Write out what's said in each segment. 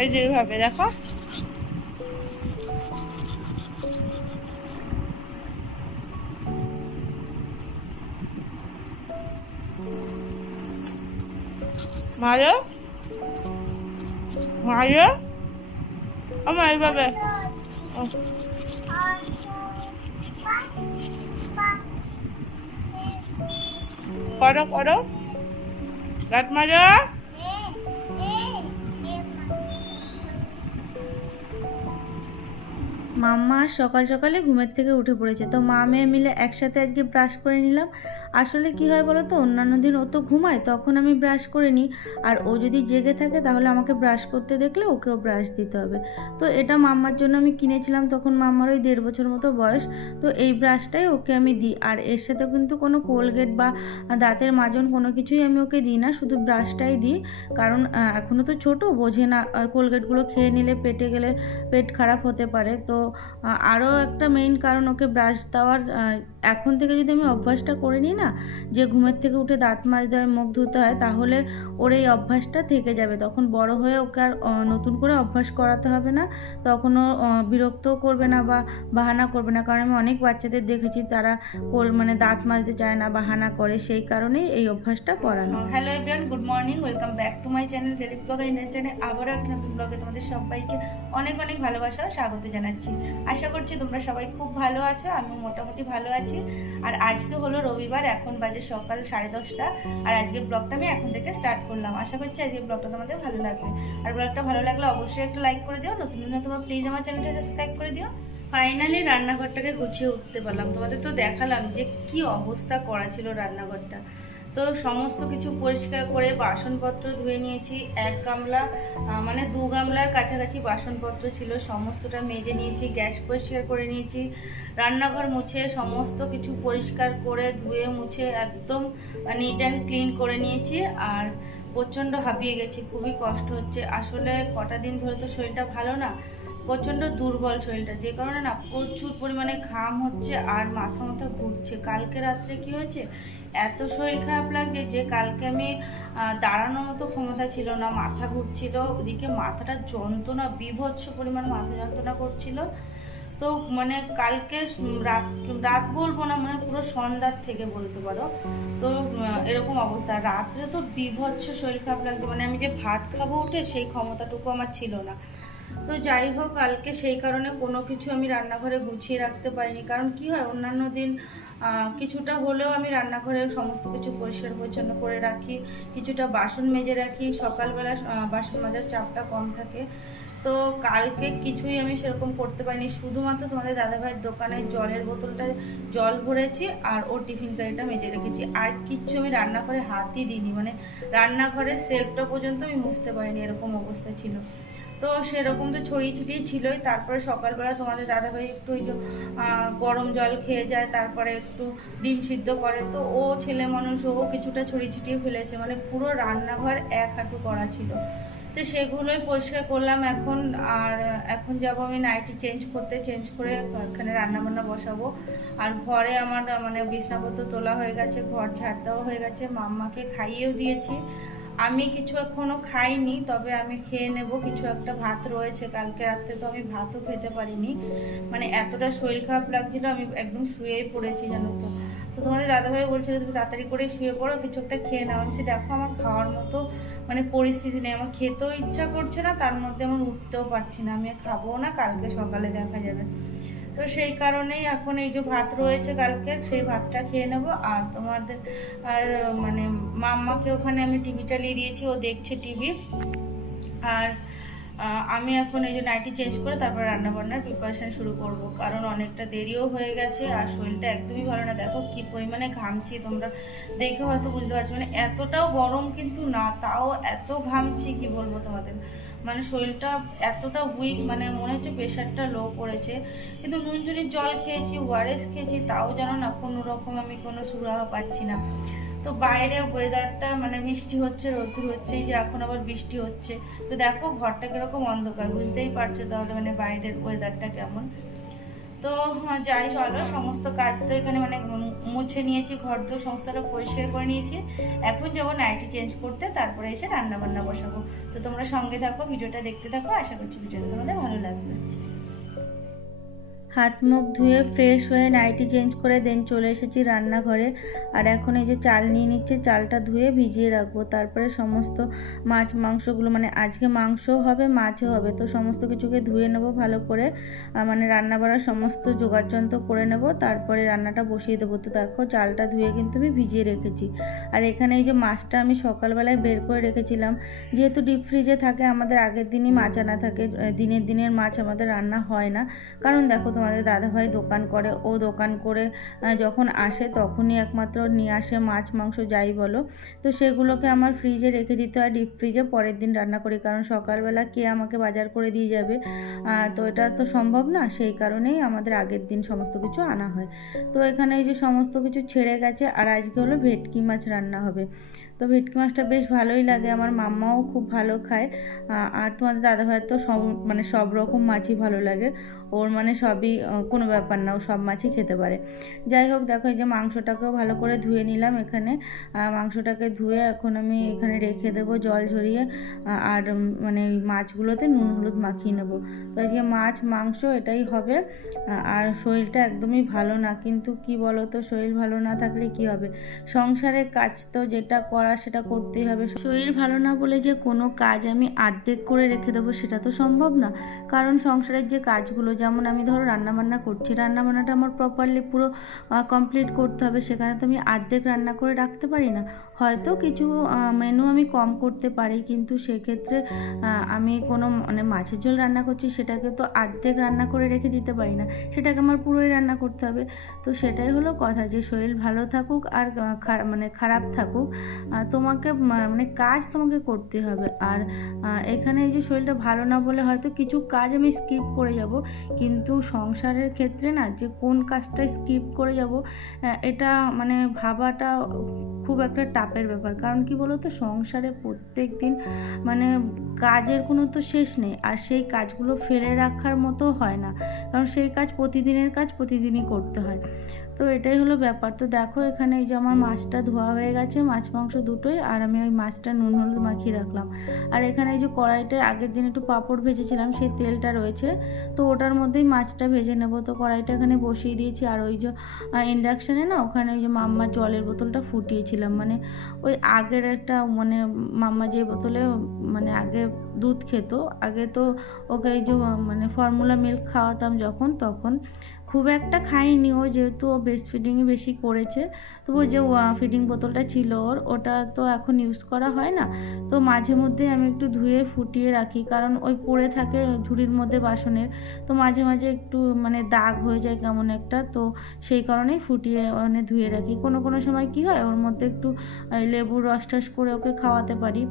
এই যে এইভাবে দেখো। মারো মারো আমার এইভাবে করো করো, দাঁত মাজো। মাম্মা সকাল সকালে ঘুমের থেকে উঠে পড়েছে, তো মা মেয়ে মিলে একসাথে আজকে ব্রাশ করে নিলাম। আসলে কি হয় বলো তো, অন্যান্য দিন ও তো ঘুমায়, তখন আমি ব্রাশ করে নিই। আর ও যদি জেগে থাকে তাহলে আমাকে ব্রাশ করতে দেখলে ওকেও ব্রাশ দিতে হবে। তো এটা মাম্মার জন্য আমি কিনেছিলাম, তখন মাম্মার ওই 1.5 বছর মতো বয়স। তো এই ব্রাশটাই ওকে আমি দিই, আর এর সাথে কিন্তু কোনো কোলগেট বা দাঁতের মাজন কোনো কিছুই আমি ওকে দিই না, শুধু ব্রাশটাই দিই। কারণ এখনও তো ছোট, বোঝে না, কোলগেটগুলো খেয়ে নিলে পেটে গেলে পেট খারাপ হতে পারে। তো আরও একটা মেইন কারণ ওকে ব্রাশ দেওয়ার, এখন থেকে যদি আমি অভ্যাসটা করে নিই না, যে ঘুমের থেকে উঠে দাঁত মাজতে হয়, মুখ ধুতে হয়, তাহলে ওর এই অভ্যাসটা থেকে যাবে। তখন বড় হয়ে ওকে আর নতুন করে অভ্যাস করাতে হবে না। তখন ও বিরক্তও করবে না বা বাহানা করবে না। কারণ আমি অনেক বাচ্চাদের দেখেছি তারা মানে দাঁত মাজতে চায় না, বাহানা করে, সেই কারণেই এই অভ্যাসটা করানো। Hello everyone, good morning, welcome back to my channel daily blog Indian channel. আবারও একটা নতুন ব্লগে তোমাদের সবাইকে অনেক অনেক ভালোবাসা ও স্বাগত জানাচ্ছি। আশা করছি তোমরা সবাই খুব ভালো আছো, আমি মোটামুটি ভালো আছি। আর আজকে হলো রবিবার, এখন বাজে সকাল 10:30, আর আজকে ব্লগটা আমি এখন থেকে স্টার্ট করলাম। আশা করছি আজকে ব্লগটা তোমাদের ভালো লাগবে। আর ব্লগটা ভালো লাগলে অবশ্যই একটা লাইক করে দিও, নতুন নতুন তোমরা প্লিজ আমার চ্যানেলটা সাবস্ক্রাইব করে দিও। ফাইনালি রান্নাঘরটাকে গুছিয়ে উঠতে পারলাম, তোমাদের তো দেখালাম যে কি অবস্থা করা ছিল রান্নাঘরটা। তো সমস্ত কিছু পরিষ্কার করে বাসনপত্র ধুয়ে নিয়েছি। এক গামলা মানে 2 গামলার কাছাকাছি বাসনপত্র ছিল, সমস্তটা মেজে নিয়েছি, গ্যাস পরিষ্কার করে নিয়েছি, রান্নাঘর মুছে সমস্ত কিছু পরিষ্কার করে ধুয়ে মুছে একদম নিট অ্যান্ড ক্লিন করে নিয়েছি। আর প্রচণ্ড হাঁপিয়ে গেছি, খুবই কষ্ট হচ্ছে। আসলে কটা দিন ধরে তো শরীরটা ভালো না, প্রচণ্ড দুর্বল শরীরটা, যে কারণে না প্রচুর পরিমাণে ঘাম হচ্ছে আর মাথা মাথা ঘুরছে। কালকে রাত্রে কি হয়েছে, এত শরীর খারাপ লাগছে যে কালকে আমি দাঁড়ানোর মতো ক্ষমতা ছিল না, মাথা ঘুরছিল, ওদিকে মাথাটা যন্ত্রণা, বীভৎস পরিমাণ মাথা যন্ত্রণা করছিল। তো মানে কালকে রাত রাত বলবো না, মানে পুরো সন্ধ্যার থেকে বলতে পারো। তো এরকম অবস্থা, রাত্রে তো বীভৎস শরীর খারাপ লাগছে, মানে আমি যে ভাত খাবো উঠে সেই ক্ষমতাটুকু আমার ছিল না। তো যাই হোক, কালকে সেই কারণে কোনো কিছু আমি রান্নাঘরে গুছিয়ে রাখতে পারিনি। কারণ কি হয়, অন্যান্য দিন কিছুটা হলেও আমি রান্নাঘরের সমস্ত কিছু পরিষ্কার পরিচ্ছন্ন করে রাখি, কিছুটা বাসন মেজে রাখি, সকালবেলা বাসন মাজার চাপটা কম থাকে। তো কালকে কিছুই আমি সেরকম করতে পারিনি, শুধুমাত্র তোমাদের দাদাভাইয়ের দোকানে জলের বোতলটা জল ভরেছি আর ওর টিফিন কারিটা মেজে রেখেছি, আর কিচ্ছু আমি রান্নাঘরে হাতই দিইনি। মানে রান্নাঘরের সেলফটা পর্যন্ত আমি মুছতে পারিনি, এরকম অবস্থা ছিল। তো সেরকম তো ছড়িয়ে ছিটিয়ে ছিলই। তারপরে সকালবেলা তোমাদের দাদাভাই একটু ওই যে গরম জল খেয়ে যায়, তারপরে একটু ডিম সিদ্ধ করে, তো ও ছেলে মানুষ, ও কিছুটা ছড়িয়ে ছিটিয়ে ফেলেছে, মানে পুরো রান্নাঘর এক হাঁটু করা ছিল। তো সেগুলোই পরিষ্কার করলাম এখন। আর এখন যাব আমি নাইটি চেঞ্জ করতে, চেঞ্জ করে এখানে রান্নাবান্না বসাবো। আর ঘরে আমার মানে বিছনাপত্র তোলা হয়ে গেছে, ঘর ঝাড় দেওয়া হয়ে গেছে, মাম্মাকে খাইয়েও দিয়েছি। আমি কিছু এখনো খাইনি, তবে আমি খেয়ে নেব কিছু একটা। ভাত রয়েছে, কালকে রাত্রে তো আমি ভাতও খেতে পারিনি, মানে এতটা শরীর খারাপ লাগছিল, আমি একদম শুয়েই পড়েছি জানো তো। তো তোমাদের দাদাভাই বলছিল তুমি তাড়াতাড়ি করে শুয়ে পড়ো, কিছু একটা খেয়ে নাও। আমি দেখো আমার খাওয়ার মতো মানে পরিস্থিতি নেই, আমার খেতেও ইচ্ছা করছে না, তার মধ্যে আমার উঠতেও পারছি না, আমি খাবো না, কালকে সকালে দেখা যাবে। তো সেই কারণেই এখন এই যে ভাত রয়েছে কালকের, সেই ভাতটা খেয়ে নেবো। আর তোমাদের আর মানে মাম্মাকে ওখানে আমি টিভি চালিয়ে দিয়েছি, ও দেখছে টিভি। আর আমি এখন এই যে নাইটি চেঞ্জ করে তারপর রান্নাবান্নার প্রিপারেশান শুরু করব, কারণ অনেকটা দেরিও হয়ে গেছে আর শরীরটা একদমই ভালো না। দেখো কি পরিমাণে ঘামছি, তোমরা দেখে হয়তো বুঝতে পারছো, মানে এতটাও গরম কিন্তু না, তাও এত ঘামছি কি বলবো তোমাদের। মানে শরীরটা এতটা উইক, মানে মনে হচ্ছে প্রেশারটা লো করেছে। কিন্তু নুনঝুনির জল খেয়েছি, ওআরএস খেয়েছি, তাও যেন না কোনো রকম আমি কোনো সুরাহা পাচ্ছি না। তো বাইরে ওয়েদারটা মানে বৃষ্টি হচ্ছে, রোদ্দুর হচ্ছে, এই যে এখন আবার বৃষ্টি হচ্ছে। তো দেখো ঘরটা কিরকম অন্ধকার, বুঝতেই পারছো তাহলে মানে বাইরের ওয়েদারটা কেমন। তো যাই চলো, সমস্ত কাজ তো এখানে মানে মুছে নিয়েছি, ঘর তো সমস্তটা পরিষ্কার করে নিয়েছি। এখন যাবো নাইটি চেঞ্জ করতে, তারপরে এসে রান্না বান্না বসাবো। তো তোমরা সঙ্গে থাকো, ভিডিওটা দেখতে থাকো, আশা করছি ভিডিওটা তোমাদের ভালো লাগবে। হাত মুখ ধুয়ে ফ্রেশ হয়ে নাইটি চেঞ্জ করে দেন চলে এসেছি রান্নাঘরে। আর এখন এই যে চাল নিয়ে নিচ্ছে, চালটা ধুয়ে ভিজিয়ে রাখবো, তারপরে সমস্ত মাছ মাংসগুলো, মানে আজকে মাংসও হবে মাছও হবে, তো সমস্ত কিছুকে ধুয়ে নেবো ভালো করে, মানে রান্না বাড়ার সমস্ত জোগাড়যন্ত্র করে নেব, তারপরে রান্নাটা বসিয়ে দেবো। তো দেখো চালটা ধুয়ে কিন্তু আমি ভিজিয়ে রেখেছি। আর এখানে এই যে মাছটা আমি সকালবেলায় বের করে রেখেছিলাম, যেহেতু ডিপ ফ্রিজে থাকে, আমাদের আগের দিনই মাছ আনা থাকে, দিনের মাছ আমাদের রান্না হয় না। কারণ দেখো তোমাদের দাদাভাই দোকান করে, ও দোকান করে যখন আসে তখনই একমাত্র নিয়ে আসে মাছ মাংস যাই বলো, তো সেগুলোকে আমার ফ্রিজে রেখে দিতে হয়, ডিপ ফ্রিজে পরের দিন রান্না করি, কারণ সকালবেলা কে আমাকে বাজার করে দিয়ে যাবে, তো এটা তো সম্ভব না, সেই কারণেই আমাদের আগের দিন সমস্ত কিছু আনা হয়। তো এখানে এই যে সমস্ত কিছু ছেড়ে গেছে, আর আজকে হলো ভেটকি মাছ রান্না হবে। তো ভেটকি মাছটা বেশ ভালোই লাগে, আমার মাম্মাও খুব ভালো খায়, আর তোমাদের দাদাভাইয়ের তো মানে সব রকম মাছই ভালো লাগে, ওর মানে সবই কোনো ব্যাপার না, ও সব মাছই খেতে পারে। যাই হোক দেখো এই যে মাংসটাকেও ভালো করে ধুয়ে নিলাম এখানে, মাংসটাকে ধুয়ে এখন আমি এখানে রেখে দেবো জল ঝরিয়ে, আর মানে মাছগুলোতে নুন হলুদ মাখিয়ে নেবো। তো আজকে মাছ মাংস এটাই হবে। আর শরীরটা একদমই ভালো না, কিন্তু কি বলো তো, শরীর ভালো না থাকলে কি হবে, সংসারের কাজ তো যেটা করা সেটা করতেই হবে। শরীর ভালো না বলে যে কোনো কাজ আমি আর্ধেক করে রেখে দেবো সেটা তো সম্ভব না, কারণ সংসারের যে কাজগুলো, যেমন আমি ধরো রান্নাবান্না করছি, রান্নাবান্নাটা আমার প্রপারলি পুরো কমপ্লিট করতে হবে, সেখানে তো আমি অর্ধেক রান্না করে রাখতে পারি না। হয়তো কিছু মেনু আমি কম করতে পারি, কিন্তু সেক্ষেত্রে আমি কোনো মানে মাছের ঝোল রান্না করছি সেটাকে তো অর্ধেক রান্না করে রেখে দিতে পারি না, সেটাকে আমার পুরোই রান্না করতে হবে। তো সেটাই হলো কথা, যে শরীর ভালো থাকুক আর মানে খারাপ থাকুক, তোমাকে মানে কাজ তোমাকে করতে হবে। আর এখানে এই যে শরীরটা ভালো না বলে হয়তো কিছু কাজ আমি স্কিপ করে যাব, কিন্তু সংসারের ক্ষেত্রে না, যে কোন কাজটা স্কিপ করে যাব এটা মানে ভাবাটা খুব একটা টাপের ব্যাপার। কারণ কি বলো তো, সংসারে প্রত্যেক দিন মানে কাজের কোনো তো শেষ নেই, আর সেই কাজগুলো ফেলে রাখার মতো হয় না, কারণ সেই কাজ প্রতিদিনের কাজ প্রতিদিনই করতে হয়। তো এটাই হলো ব্যাপার। তো দেখো এখানে এই যে আমার মাছটা ধোয়া হয়ে গেছে, মাছ মাংস দুটোই, আর আমি ওই মাছটা নুন হলুদ মাখিয়ে রাখলাম। আর এখানে এই যে কড়াইটায় আগের দিন একটু পাঁপড় ভেজেছিলাম, সেই তেলটা রয়েছে, তো ওটার মধ্যেই মাছটা ভেজে নেব। তো কড়াইটা এখানে বসিয়ে দিয়েছি, আর ওই যে ইন্ডাকশানে না, ওখানে ওই যে মাম্মা জলের বোতলটা ফুটিয়েছিলাম, মানে ওই আগের একটা মানে মাম্মা যে বোতলে মানে আগে দুধ খেত, আগে তো ওকে এই যে মানে ফর্মুলা মিল্ক খাওয়াতাম যখন, তখন খুব একটা খাইনি ও, যেহেতু ও ব্রেস্ট ফিডিংই বেশি করেছে, তবু যে ফিডিং বোতলটা ছিল ওর, ওটা তো এখন ইউজ করা হয় না। তো মাঝে মধ্যে আমি একটু ধুয়ে ফুটিয়ে রাখি, কারণ ওই পড়ে থাকে ঝুড়ির মধ্যে বাসনের, তো মাঝে মাঝে একটু মানে দাগ হয়ে যায় কেমন একটা, তো সেই কারণেই ফুটিয়ে মানে ধুয়ে রাখি। কোনো কোনো সময় কি হয়, ওর মধ্যে একটু লেবুর রস টস করে ওকে খাওয়াতে পারি,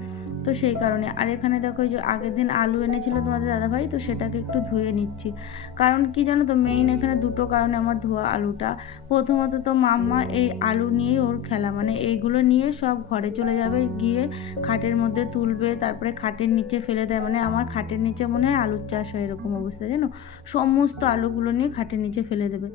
তো সেই কারণে। আর এখানে দেখো যে আগের দিন আলু এনেছিল তোমাদের দাদাভাই, তো সেটাকে একটু ধুয়ে নিচ্ছি, কারণ কি জানো তো, মেইন এখানে দুটো কারণে আমার ধোয়া আলুটা। প্রথমত তো মাম্মা এই আলু নিয়ে ওর খেলা, মানে এইগুলো নিয়ে সব ঘরে চলে যাবে, গিয়ে খাটের মধ্যে তুলবে, তারপরে খাটের নিচে ফেলে দেয়, মানে আমার খাটের নিচে মনে হয় আলুর চাষ হয় এরকম অবস্থা, জানো, সমস্ত আলুগুলো নিয়ে খাটের নিচে ফেলে দেবে।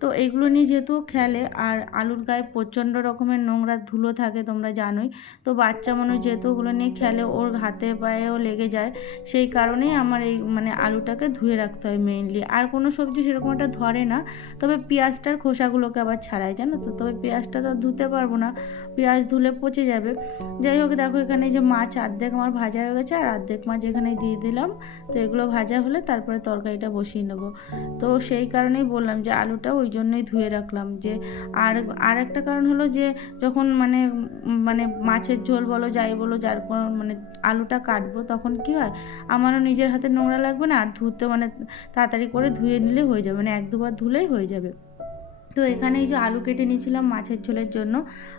তো এইগুলো নিয়ে যেহেতু খেলে, আর আলুর গায়ে প্রচণ্ড রকমের নোংরা ধুলো থাকে তোমরা জানোই, তো বাচ্চা মানুষ যেহেতু ওগুলো নিয়ে খেলে, ওর হাতে পায়েও লেগে যায়, সেই কারণেই আমার এই মানে আলুটাকে ধুয়ে রাখতে হয় মেইনলি। আর কোনো সবজি সেরকম একটা ধরে না, তবে পেঁয়াজটার খোসাগুলোকে আবার ছাড়াই, জানো তো, তবে পেঁয়াজটা তো ধুতে পারবো না, পেঁয়াজ ধুলে পচে যাবে। যাই হোক দেখো এখানে যে মাছ অর্ধেক আমার ভাজা হয়ে গেছে, আর অর্ধেক মাছ এখানে দিয়ে দিলাম। তো এগুলো ভাজা হলে তারপরে তরকারিটা বসিয়ে নেবো। তো সেই কারণেই বললাম যে আলুটা ওই জন্যই ধুয়ে রাখলাম। যে আর একটা কারণ হলো যে যখন মানে মানে মাছের ঝোল বলো যাই বলো, যার কোনো মানে আলুটা কাটবো, তখন কি হয়, আমারও নিজের হাতে নোংরা লাগবে না, আর ধুতে মানে তাড়াতাড়ি করে ধুয়ে নিলে হয়ে যাবে, মানে এক দুবার ধুলেই হয়ে যাবে। তো এখানে এই যে আলু কেটে নিয়েছিলাম মাছের ঝোলের জন্য,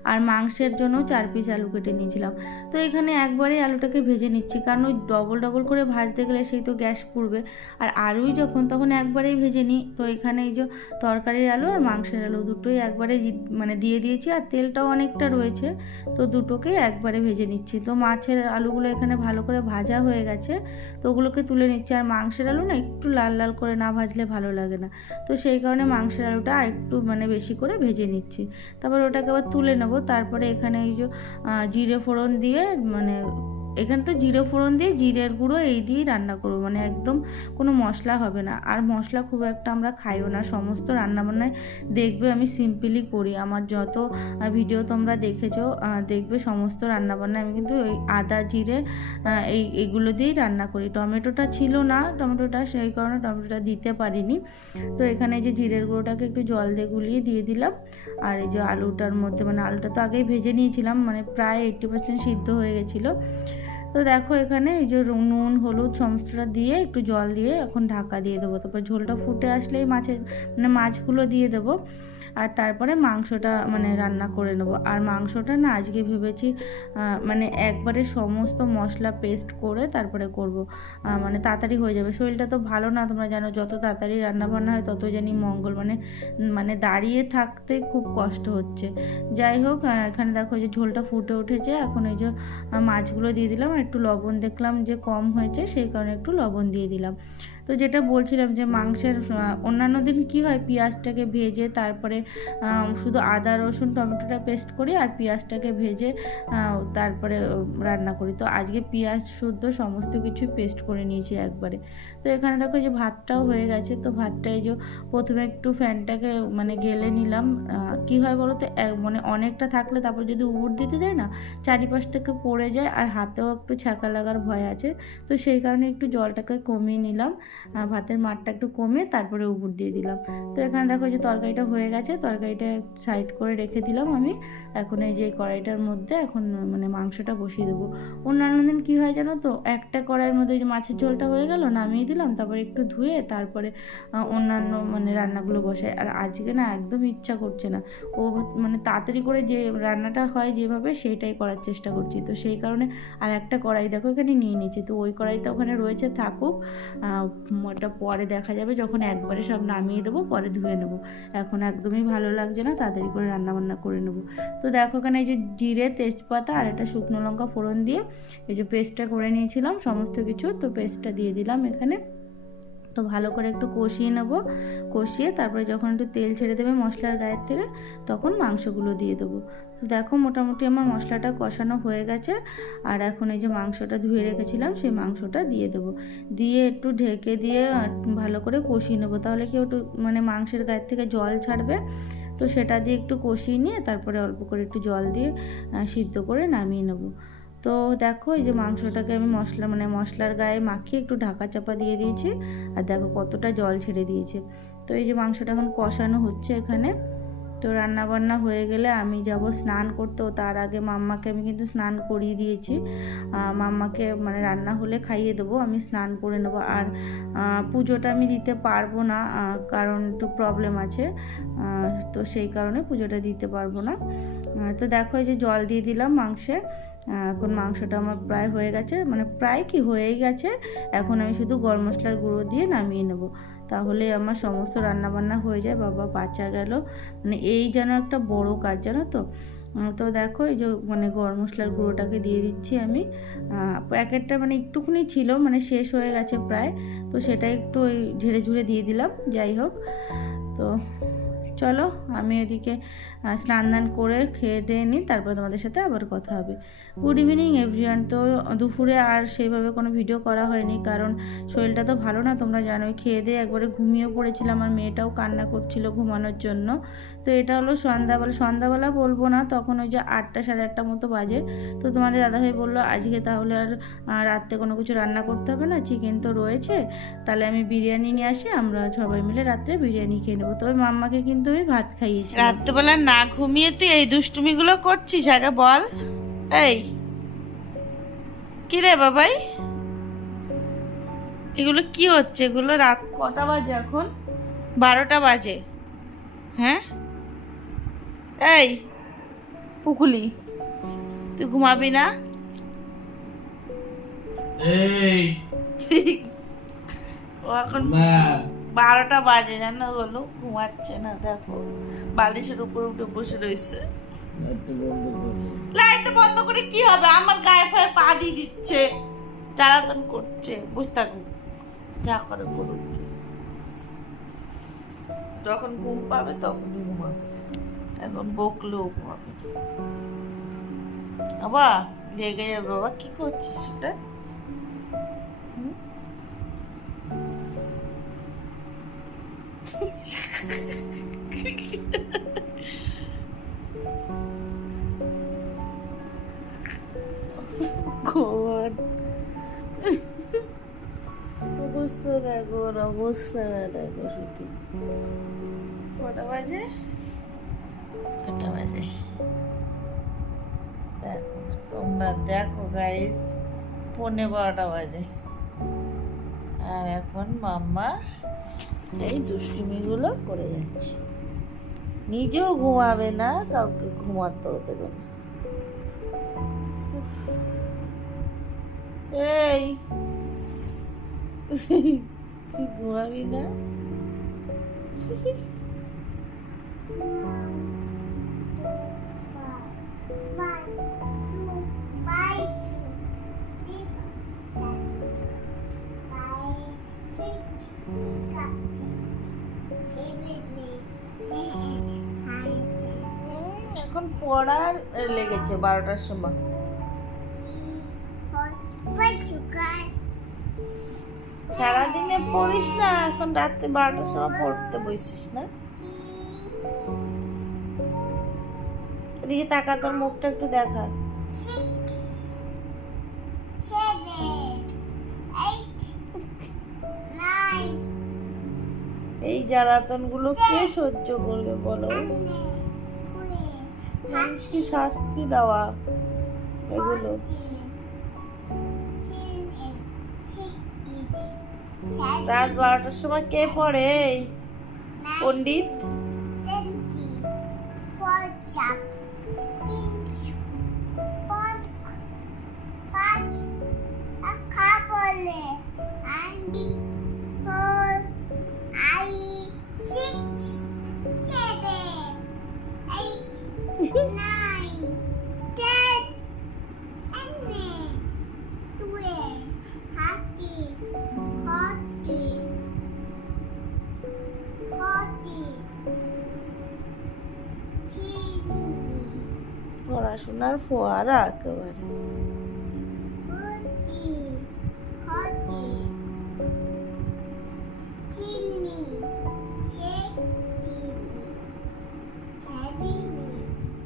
আর মাংসের জন্য 4 পিস আলু কেটে নিয়েছিলাম। তো এখানে একবারেই আলুটাকে ভেজে নিচ্ছি, কারণ ওই ডবল ডবল করে ভাজতে গেলে সেই তো গ্যাস পুড়বে, আর আলুই যখন তখন একবারেই ভেজে নিই। তো এখানে এই যে তরকারির আলু আর মাংসের আলু দুটোই একবারে মানে দিয়ে দিয়েছি, আর তেলটাও অনেকটা রয়েছে, তো দুটোকেই একবারে ভেজে নিচ্ছি। তো মাছের আলুগুলো এখানে ভালো করে ভাজা হয়ে গেছে, তো ওগুলোকে তুলে নিচ্ছি। আর মাংসের আলু না একটু লাল লাল করে না ভাজলে ভালো লাগে না, তো সেই কারণে মাংসের আলুটা আর একটু মানে বেশি করে ভেজে নিচ্ছি। তারপর ওটাকে আবার তুলে নেব। তারপরে এখানে এই যে জিরে ফোড়ন দিয়ে, মানে এখানে তো জিরে ফোড়ন দিয়ে জিরের গুঁড়ো এই দিয়েই রান্না করবো, মানে একদম কোনো মশলা হবে না। আর মশলা খুব একটা আমরা খাইও না, সমস্ত রান্নাবান্নায় দেখবে আমি সিম্পলি করি। আমার যত ভিডিও তোমরা দেখেছো দেখবে সমস্ত রান্নাবান্নায় আমি কিন্তু ওই আদা জিরে এইগুলো দিয়েই রান্না করি। টমেটোটা ছিল না, টমেটোটা সেই কারণে টমেটোটা দিতে পারিনি। তো এখানে এই যে জিরের গুঁড়োটাকে একটু জল দিয়ে গুলিয়ে দিয়ে দিলাম, আর এই যে আলুটার মধ্যে, মানে আলুটা তো আগেই ভেজে নিয়েছিলাম, মানে প্রায় 80% সিদ্ধ হয়ে গেছিলো। তো দেখো এখানে এই যে নুন হলুদ সমস্তটা দিয়ে একটু জল দিয়ে এখন ঢাকা দিয়ে দেবো। তারপর ঝোলটা ফুটে আসলেই মাছগুলো দিয়ে দেবো, আর তারপরে মাংসটা মানে রান্না করে নেব। আর মাংসটা না আজকে ভেবেছি মানে একবারে সমস্ত মশলা পেস্ট করে তারপরে করব, মানে তাড়াতাড়ি হয়ে যাবে। শরীরটা তো ভালো না, তোমরা জানো, যত তাড়াতাড়ি রান্নাবান্না হয় তত জানি মঙ্গল, মানে দাঁড়িয়ে থাকতে খুব কষ্ট হচ্ছে। যাই হোক, এখানে দেখো যে ঝোলটা ফুটে উঠেছে, এখন এই যে মাছগুলো দিয়ে দিলাম, আর একটু লবণ দেখলাম যে কম হয়েছে, সেই কারণে একটু লবণ দিয়ে দিলাম। তো যেটা বলছিলাম যে মাংসের অন্যান্য দিন কী হয়, পেঁয়াজটাকে ভেজে তারপরে শুধু আদা রসুন টমেটোটা পেস্ট করি, আর পেঁয়াজটাকে ভেজে তারপরে রান্না করি। তো আজকে পেঁয়াজ শুদ্ধ সমস্ত কিছু পেস্ট করে নিয়েছি একবারে। তো এখানে দেখো যে ভাতটাও হয়ে গেছে। তো ভাতটা এই যে প্রথমে একটু ফ্যানটাকে মানে গেলে নিলাম। কি হয় বলো তো, মানে অনেকটা থাকলে তারপর যদি উবুর দিতে যায় না, চারিপাশ থেকে পড়ে যায়, আর হাতেও একটু ছ্যাঁকা লাগার ভয় আছে। তো সেই কারণে একটু জলটাকে কমিয়ে নিলাম, ভাতের মারটা একটু কমিয়ে তারপরে উবুর দিয়ে দিলাম। তো এখানে দেখো যে তরকারিটা হয়ে গেছে, তরকারিটা সাইড করে রেখে দিলাম আমি। এখন এই যে কড়াইটার মধ্যে এখন মানে মাংসটা বসিয়ে দেবো। অন্যান্য দিন কী হয় জানো তো, একটা কড়াইয়ের মধ্যে যে মাছের ঝোলটা হয়ে গেল, নামিয়ে দিলাম, তারপরে একটু ধুয়ে তারপরে অন্যান্য মানে রান্নাগুলো বসাই। আর আজকে না একদম ইচ্ছা করছে না, ও মানে তাড়াতাড়ি করে যে রান্নাটা হয় যেভাবে সেইটাই করার চেষ্টা করছি। তো সেই কারণে আর একটা কড়াই দেখো এখানে নিয়ে নিয়েছি। তো ওই কড়াইটা ওখানে রয়েছে, থাকুক, ওটা পরে দেখা যাবে যখন একবারে সব নামিয়ে দেবো, পরে ধুয়ে নেবো। এখন একদমই ভালো লাগছে না, তাড়াতাড়ি করে রান্নাবান্না করে নেবো। তো দেখো এখানে এই যে জিরে তেজপাতা আর একটা শুকনো লঙ্কা ফোড়ন দিয়ে এই যে পেস্টটা করে নিয়েছিলাম সমস্ত কিছু, তো পেস্টটা দিয়ে দিলাম এখানে। তো ভালো করে একটু কষিয়ে নেব, কষিয়ে তারপরে যখন একটু তেল ছেড়ে দেবে মশলার গায়ের থেকে, তখন মাংসগুলো দিয়ে দেবো। তো দেখো মোটামুটি আমার মশলাটা কষানো হয়ে গেছে, আর এখন এই যে মাংসটা ধুয়ে রেখেছিলাম সেই মাংসটা দিয়ে দেবো, দিয়ে একটু ঢেকে দিয়ে ভালো করে কষিয়ে নেবো। তাহলে কি একটু মানে মাংসের গায়ের থেকে জল ছাড়বে, তো সেটা দিয়ে একটু কষিয়ে নিয়ে তারপরে অল্প করে একটু জল দিয়ে সিদ্ধ করে নামিয়ে নেবো। তো দেখো এই যে মাংসটাকে আমি মশলার গায়ে মাখিয়ে একটু ঢাকা চাপা দিয়ে দিয়েছি, আর দেখো কতটা জল ছেড়ে দিয়েছে। তো এই যে মাংসটা এখন কষানো হচ্ছে এখানে। তো রান্নাবান্না হয়ে গেলে আমি যাব স্নান করতে, তার আগে মাম্মাকে আমি কিন্তু স্নান করিয়ে দিয়েছি। মাম্মাকে মানে রান্না হলে খাইয়ে দেবো, আমি স্নান করে নেবো। আর পুজোটা আমি দিতে পারবো না, কারণ একটু প্রবলেম আছে, তো সেই কারণে পুজোটা দিতে পারবো না। তো দেখো এই যে জল দিয়ে দিলাম মাংসে। এখন মাংসটা আমার প্রায় হয়ে গেছে, মানে প্রায় কি হয়েই গেছে। এখন আমি শুধু গরম মশলার গুঁড়ো দিয়ে নামিয়ে নেব, তাহলে আমার সমস্ত রান্নাবান্না হয়ে যায়। বাবা বাঁচা গেল, মানে এই যেন একটা বড় কাজ জানো তো। তো দেখো এই যে মানে গরম মশলার গুঁড়োটাকে দিয়ে দিচ্ছি আমি। প্যাকেটটা মানে একটুখানি ছিল, মানে শেষ হয়ে গেছে প্রায়, তো সেটা একটু ওই ঝেড়ে ঝুড়ে দিয়ে দিলাম। যাই হোক, তো চলো আমি এদিকে স্নান দান করে খেয়ে দিয়ে নিই, তারপর তোমাদের সাথে আবার কথা হবে। Good evening everyone. তো দুপুরে আর সেইভাবে কোনো ভিডিও করা হয়নি, কারণ শরীরটা তো ভালো না, তোমরা জানোই। খেয়ে দিয়ে একবারে ঘুমিয়ে পড়েছিলাম, আর মেয়েটাও কান্না করছিল ঘুমানোর জন্য। তো এটা হলো সন্ধ্যাবেলা বলবো না, তখন ওই যে 8টা সাড়ে 8টা মতো বাজে। তো তোমাদের দাদাভাই বললো আজকে তাহলে আর রাত্রে কোনো কিছু রান্না করতে হবে না, চিকেন তো রয়েছে, তাহলে আমি বিরিয়ানি নিয়ে আসি, আমরা সবাই মিলে রাত্রে বিরিয়ানি খেয়ে নেবো। তবে মাম্মাকে কিন্তু আমি ভাত খাইয়েছি। রাত্রেবেলা না ঘুমিয়ে তুই এই দুষ্টুমিগুলো করছিস, আগে বল। এই কি রে বাবাই, এগুলো কি হচ্ছে? এগুলো রাত কটা বাজে এখন? 12টা বাজে। হ্যাঁ এই পুকুলি, তুই ঘুমাবি না? এই ও এখন না 12টা বাজে, জানো হলো, ঘুমাচ্ছে না। দেখো বালিশের উপর উঠে বসে রয়েছে। লাইটটা বন্ধ করো। লাইটটা বন্ধ করে কি হবে? আমার গায়ে ফায়ে পা দিয়ে দিচ্ছে, জ্বালাতন করছে। বুঝ থাকুক, যা করে করুক। যখন ঘুম পাবে তখনই ঘুমাবে, এখন বকলেও ঘুমাবে না। বাবা লেগে যাবে। বাবা কি করছিস সেটা? God. অবস্থা দেখো, ওর অবস্থাটা দেখো শুধু। কটা বাজে? কটা বাজে দেখো, তোমরা দেখো গাইস, 12:15 বাজে। আর এখন মাম্মা এই দুষ্টুমিগুলো করে যাচ্ছে। নিজেও ঘুমাবে না, কাউকে ঘুমাতেও দেবে না। এই তুই ঘুমাবি না? এখন পড়ার লেগেছে 12টার সময়। সারাদিনে পড়িস না, এখন রাতে 12টার সময় পড়তে বসিস না। এদিকে তাকা, তোর মুখটা একটু দেখা। এই জ্বালাতন গুলো কে সহ্য করবে বলো? মানুষকে শাস্তি দেওয়া এগুলো। রাত 12টার সময় কে পড়ে? এই পণ্ডিত। পড়াশোনার ফোয়ারা একেবারে।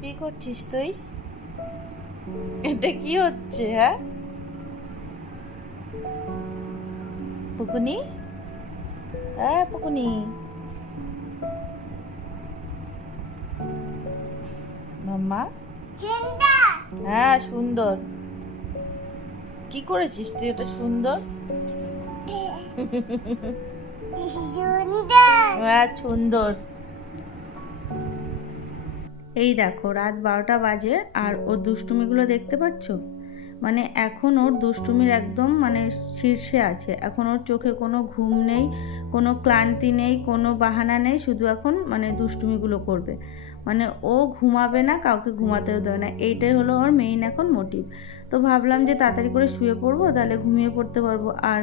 কি করছিস তুই? এটা কি হচ্ছে? হ্যাঁ পুকুনি, হ্যাঁ পুকুনি, মাম্মা। হ্যাঁ সুন্দর। কি করেছিস তুই? এটা সুন্দর। হ্যাঁ সুন্দর। এই দেখো রাত 12টা বাজে আর ওর দুষ্টুমিগুলো দেখতে পাচ্ছ? মানে এখন ওর দুষ্টুমির একদম মানে শীর্ষে আছে। এখন ওর চোখে কোনো ঘুম নেই, কোনো ক্লান্তি নেই, কোনো বাহানা নেই, শুধু এখন মানে দুষ্টুমিগুলো করবে। মানে ও ঘুমাবে না, কাউকে ঘুমাতেও দেবে না, এইটাই হলো ওর মেইন এখন মোটিভ। তো ভাবলাম যে তাড়াতাড়ি করে শুয়ে পড়বো, তাহলে ঘুমিয়ে পড়তে পারবো। আর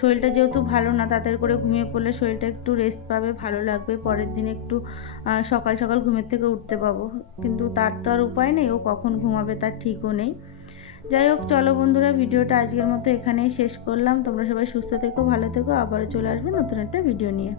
শরীরটা যেহেতু ভালো না, তাড়াতাড়ি করে ঘুমিয়ে পড়লে শরীরটা একটু রেস্ট পাবে, ভালো লাগবে, পরের দিন একটু সকাল সকাল ঘুমের থেকে উঠতে পাবো। কিন্তু তার তো আর উপায় নেই, ও কখন ঘুমাবে তার ঠিকও নেই। যাই হোক, চলো বন্ধুরা, ভিডিওটা আজকের মতো এখানেই শেষ করলাম। তোমরা সবাই সুস্থ থেকো, ভালো থেকো, আবারও চলে আসবো নতুন একটা ভিডিও নিয়ে।